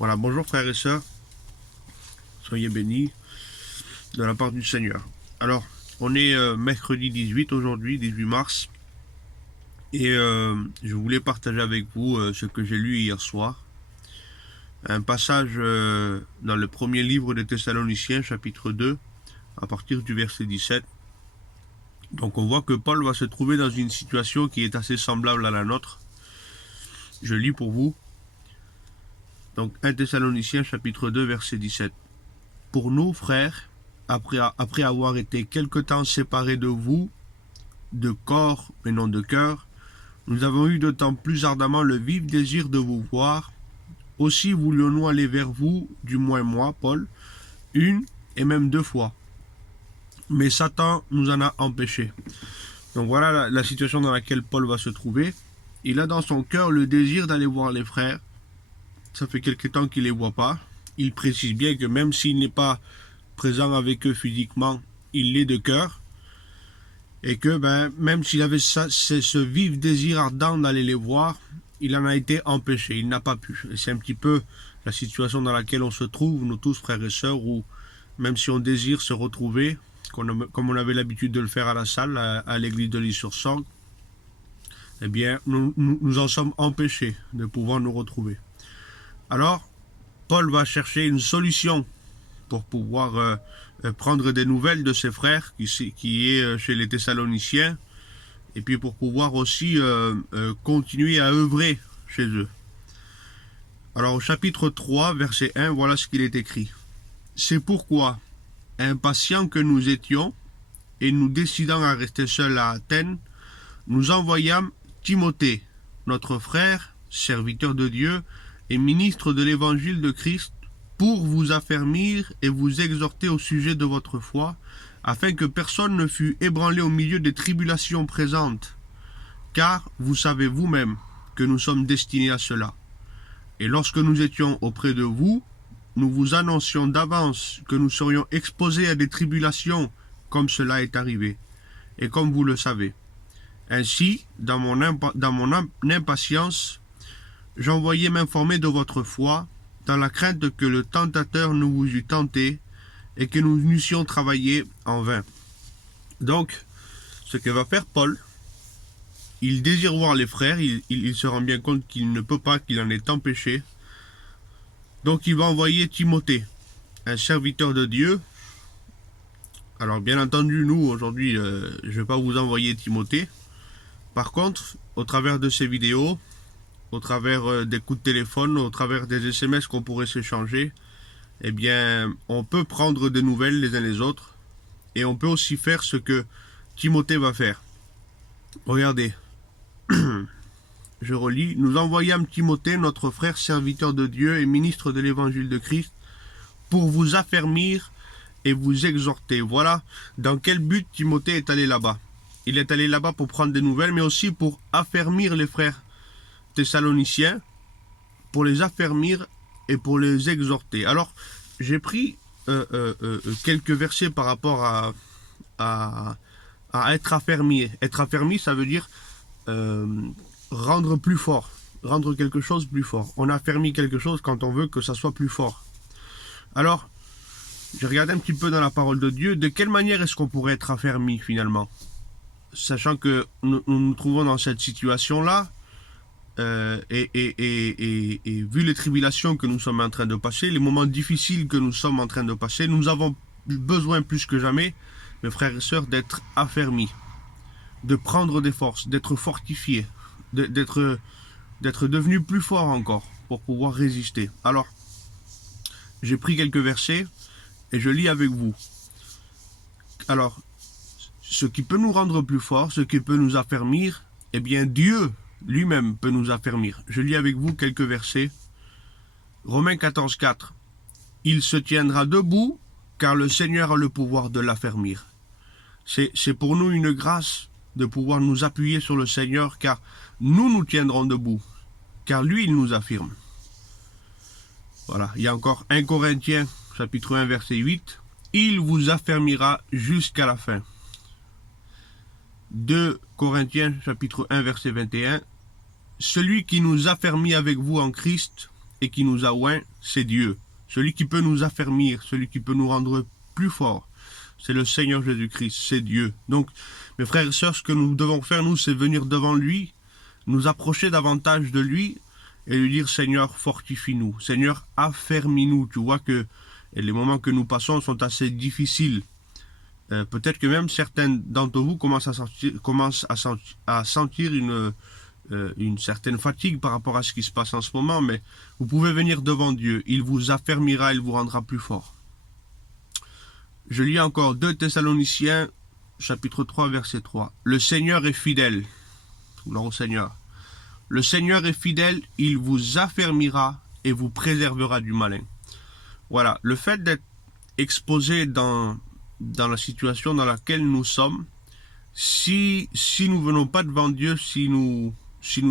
Voilà, bonjour frères et sœurs, soyez bénis de la part du Seigneur. Alors, on est mercredi 18 aujourd'hui, 18 mars, et je voulais partager avec vous ce que j'ai lu hier soir. Un passage dans le premier livre des Thessaloniciens, chapitre 2, à partir du verset 17. Donc on voit que Paul va se trouver dans une situation qui est assez semblable à la nôtre. Je lis pour vous. Donc 1 Thessaloniciens, chapitre 2, verset 17. Pour nous, frères, après avoir été quelque temps séparés de vous, de corps mais non de cœur, nous avons eu d'autant plus ardemment le vif désir de vous voir. Aussi voulions-nous aller vers vous, du moins moi, Paul, une et même deux fois. Mais Satan nous en a empêchés. Donc voilà la situation dans laquelle Paul va se trouver. Il a dans son cœur le désir d'aller voir les frères. Ça fait quelque temps qu'il ne les voit pas. Il précise bien que même s'il n'est pas présent avec eux physiquement, il l'est de cœur. Et que même s'il avait ce vif désir ardent d'aller les voir, il en a été empêché, il n'a pas pu. Et c'est un petit peu la situation dans laquelle on se trouve, nous tous frères et sœurs, où même si on désire se retrouver, comme on avait l'habitude de le faire à la salle, à l'église de l'Île-sur-Sorgue, eh bien, nous en sommes empêchés de pouvoir nous retrouver. Alors, Paul va chercher une solution pour pouvoir prendre des nouvelles de ses frères qui est chez les Thessaloniciens, et puis pour pouvoir aussi continuer à œuvrer chez eux. Alors au chapitre 3, verset 1, voilà ce qu'il est écrit. C'est pourquoi, impatients que nous étions, et nous décidant à rester seuls à Athènes, nous envoyâmes Timothée, notre frère, serviteur de Dieu, et ministre de l'évangile de Christ, pour vous affermir et vous exhorter au sujet de votre foi, afin que personne ne fût ébranlé au milieu des tribulations présentes, car vous savez vous-même que nous sommes destinés à cela. Et lorsque nous étions auprès de vous, nous vous annoncions d'avance que nous serions exposés à des tribulations, comme cela est arrivé, et comme vous le savez. Ainsi, dans mon impatience, j'envoyais m'informer de votre foi, dans la crainte que le tentateur ne vous eût tenté et que nous n'eussions travaillé en vain. Donc, ce que va faire Paul, il désire voir les frères, il se rend bien compte qu'il ne peut pas, qu'il en est empêché. Donc il va envoyer Timothée, un serviteur de Dieu. Alors bien entendu, nous, aujourd'hui, je ne vais pas vous envoyer Timothée. Par contre, au travers de ces vidéos, au travers des coups de téléphone, au travers des SMS qu'on pourrait s'échanger, eh bien, on peut prendre des nouvelles les uns les autres, et on peut aussi faire ce que Timothée va faire. Regardez, je relis, nous envoyâmes Timothée, notre frère serviteur de Dieu et ministre de l'évangile de Christ, pour vous affermir et vous exhorter. Voilà dans quel but Timothée est allé là-bas. Il est allé là-bas pour prendre des nouvelles, mais aussi pour affermir les frères thessaloniciens, pour les affermir et pour les exhorter. Alors, j'ai pris quelques versets par rapport à être affermi. Être affermi, ça veut dire rendre plus fort, rendre quelque chose plus fort. On affermit quelque chose quand on veut que ça soit plus fort. Alors, j'ai regardé un petit peu dans la parole de Dieu, de quelle manière est-ce qu'on pourrait être affermi finalement, sachant que nous trouvons dans cette situation-là, et vu les tribulations que nous sommes en train de passer, les moments difficiles que nous sommes en train de passer, nous avons besoin plus que jamais, mes frères et sœurs, d'être affermis, de prendre des forces, d'être fortifiés, d'être devenus plus forts encore pour pouvoir résister. Alors, j'ai pris quelques versets et je lis avec vous. Alors, ce qui peut nous rendre plus forts, ce qui peut nous affermir, eh bien Dieu lui-même peut nous affermir. Je lis avec vous quelques versets. Romains 14, 4. Il se tiendra debout, car le Seigneur a le pouvoir de l'affermir. C'est pour nous une grâce de pouvoir nous appuyer sur le Seigneur, car nous tiendrons debout, car lui, il nous affirme. Voilà, il y a encore 1 Corinthiens, chapitre 1, verset 8. Il vous affermira jusqu'à la fin. 2 Corinthiens, chapitre 1, verset 21. Celui qui nous affermit avec vous en Christ et qui nous a oints, c'est Dieu. Celui qui peut nous affermir, celui qui peut nous rendre plus forts, c'est le Seigneur Jésus-Christ, c'est Dieu. Donc, mes frères et sœurs, ce que nous devons faire, nous, c'est venir devant lui, nous approcher davantage de lui et lui dire, Seigneur, fortifie-nous. Seigneur, affermis-nous. Tu vois que les moments que nous passons sont assez difficiles. Peut-être que même certains d'entre vous commencent à sentir une certaine fatigue par rapport à ce qui se passe en ce moment, mais vous pouvez venir devant Dieu. Il vous affermira, il vous rendra plus fort. Je lis encore 2 Thessaloniciens, chapitre 3, verset 3. Le Seigneur est fidèle. Gloire au Seigneur. Le Seigneur est fidèle, il vous affermira et vous préservera du malin. Voilà, le fait d'être exposé dans la situation dans laquelle nous sommes, si nous ne venons pas devant Dieu, si nous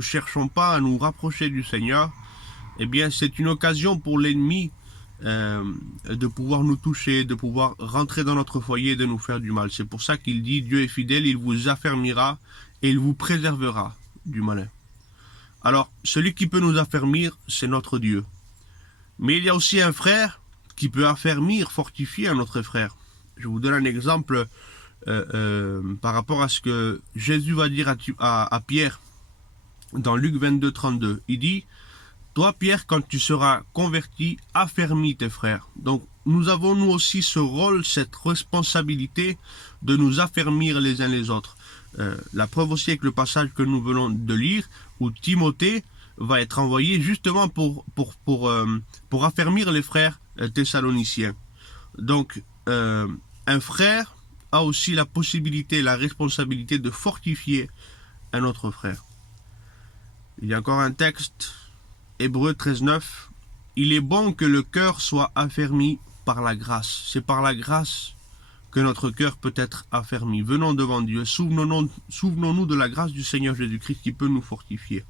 cherchons pas à nous rapprocher du Seigneur, eh bien c'est une occasion pour l'ennemi de pouvoir nous toucher, de pouvoir rentrer dans notre foyer, de nous faire du mal. C'est pour ça qu'il dit, Dieu est fidèle, il vous affermira et il vous préservera du malin. Alors, celui qui peut nous affermir, c'est notre Dieu. Mais il y a aussi un frère qui peut affermir, fortifier un autre frère. Je vous donne un exemple par rapport à ce que Jésus va dire à Pierre dans Luc 22, 32. Il dit, toi Pierre, quand tu seras converti, affermis tes frères. Donc nous avons nous aussi ce rôle, cette responsabilité de nous affermir les uns les autres. La preuve aussi avec le passage que nous venons de lire, où Timothée va être envoyé justement pour affermir les frères thessaloniciens. Donc un frère a aussi la possibilité, la responsabilité de fortifier un autre frère. Il y a encore un texte, Hébreux 13, 9. Il est bon que le cœur soit affermi par la grâce. C'est par la grâce que notre cœur peut être affermi. Venons devant Dieu, souvenons-nous de la grâce du Seigneur Jésus-Christ qui peut nous fortifier.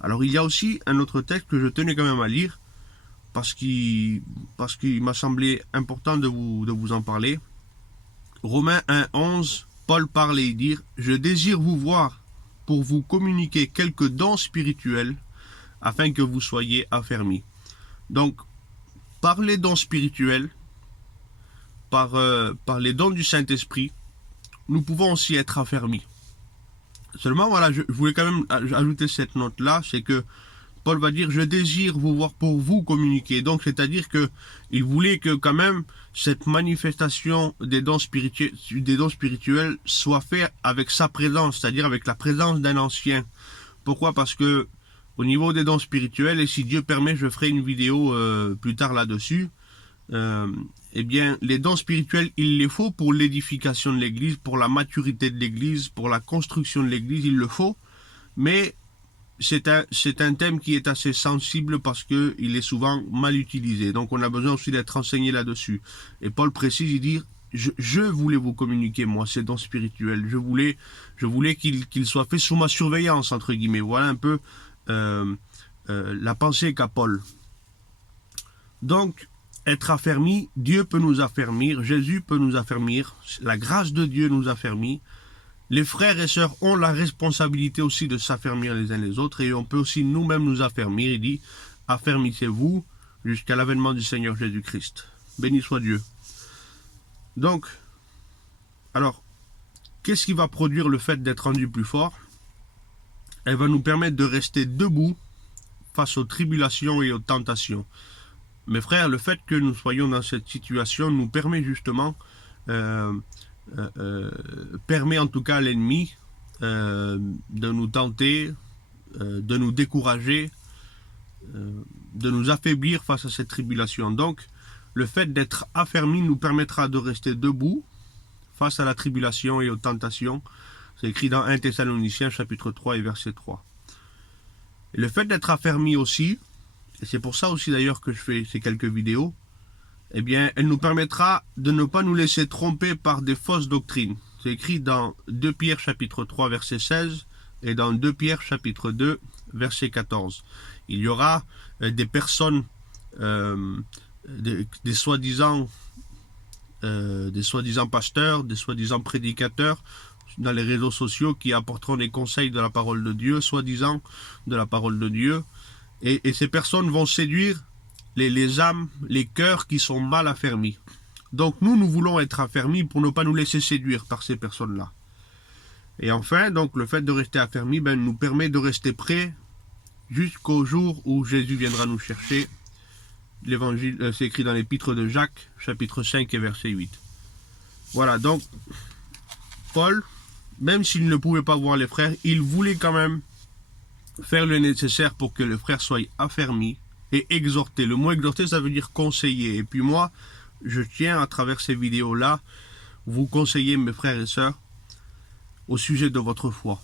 Alors il y a aussi un autre texte que je tenais quand même à lire, parce qu'il m'a semblé important de vous en parler. Romains 1, 11, Paul parle et dit « Je désire vous voir pour vous communiquer quelques dons spirituels afin que vous soyez affermis. » Donc, par les dons spirituels, par les dons du Saint-Esprit, nous pouvons aussi être affermis. Seulement, voilà, je voulais quand même ajouter cette note-là, c'est que Paul va dire, je désire vous voir pour vous communiquer. Donc, c'est-à-dire que il voulait que quand même cette manifestation des dons spirituels soit faite avec sa présence, c'est-à-dire avec la présence d'un ancien. Pourquoi? Parce que au niveau des dons spirituels, et si Dieu permet, je ferai une vidéo plus tard là-dessus, eh bien, les dons spirituels, il les faut pour l'édification de l'Église, pour la maturité de l'Église, pour la construction de l'Église, il le faut, mais c'est un thème qui est assez sensible parce que il est souvent mal utilisé. Donc on a besoin aussi d'être enseigné là-dessus. Et Paul précise, il dit, je voulais vous communiquer, moi, ces dons spirituels. Je voulais qu'ils soient faits sous ma surveillance, entre guillemets. Voilà un peu la pensée qu'a Paul. Donc, être affermi, Dieu peut nous affermir, Jésus peut nous affermir, la grâce de Dieu nous affermit. Les frères et sœurs ont la responsabilité aussi de s'affermir les uns les autres et on peut aussi nous-mêmes nous affermir. Il dit, affermissez-vous jusqu'à l'avènement du Seigneur Jésus-Christ. Béni soit Dieu. Donc, alors, qu'est-ce qui va produire le fait d'être rendu plus fort? Elle va nous permettre de rester debout face aux tribulations et aux tentations. Mes frères, le fait que nous soyons dans cette situation nous permet justement permet en tout cas à l'ennemi de nous tenter, de nous décourager, de nous affaiblir face à cette tribulation. Donc, le fait d'être affermi nous permettra de rester debout face à la tribulation et aux tentations. C'est écrit dans 1 Thessaloniciens chapitre 3 et verset 3. Et le fait d'être affermi aussi, et c'est pour ça aussi d'ailleurs que je fais ces quelques vidéos, eh bien, elle nous permettra de ne pas nous laisser tromper par des fausses doctrines. C'est écrit dans 2 Pierre chapitre 3 verset 16 et dans 2 Pierre chapitre 2 verset 14. Il y aura des personnes, des soi-disant pasteurs, des soi-disant prédicateurs dans les réseaux sociaux qui apporteront des conseils de la parole de Dieu, soi-disant de la parole de Dieu, Et ces personnes vont séduire les âmes, les cœurs qui sont mal affermis. Donc nous voulons être affermis pour ne pas nous laisser séduire par ces personnes-là. Et enfin, donc le fait de rester affermi nous permet de rester prêts jusqu'au jour où Jésus viendra nous chercher. L'évangile, c'est écrit dans l'épître de Jacques, chapitre 5 et verset 8. Voilà, donc Paul, même s'il ne pouvait pas voir les frères, il voulait quand même faire le nécessaire pour que les frères soient affermis et exhorter. Le mot exhorter, ça veut dire conseiller. Et puis moi, je tiens à travers ces vidéos-là, vous conseiller, mes frères et sœurs, au sujet de votre foi,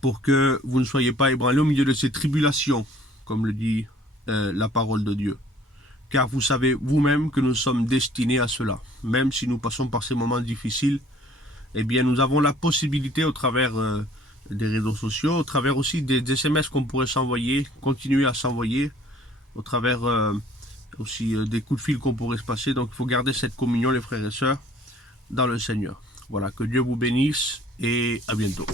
pour que vous ne soyez pas ébranlés au milieu de ces tribulations, comme le dit la parole de Dieu. Car vous savez vous-même que nous sommes destinés à cela. Même si nous passons par ces moments difficiles, eh bien nous avons la possibilité au travers des réseaux sociaux, au travers aussi des SMS qu'on pourrait s'envoyer, continuer à s'envoyer, au travers aussi des coups de fil qu'on pourrait se passer. Donc il faut garder cette communion, les frères et sœurs, dans le Seigneur. Voilà, que Dieu vous bénisse et à bientôt.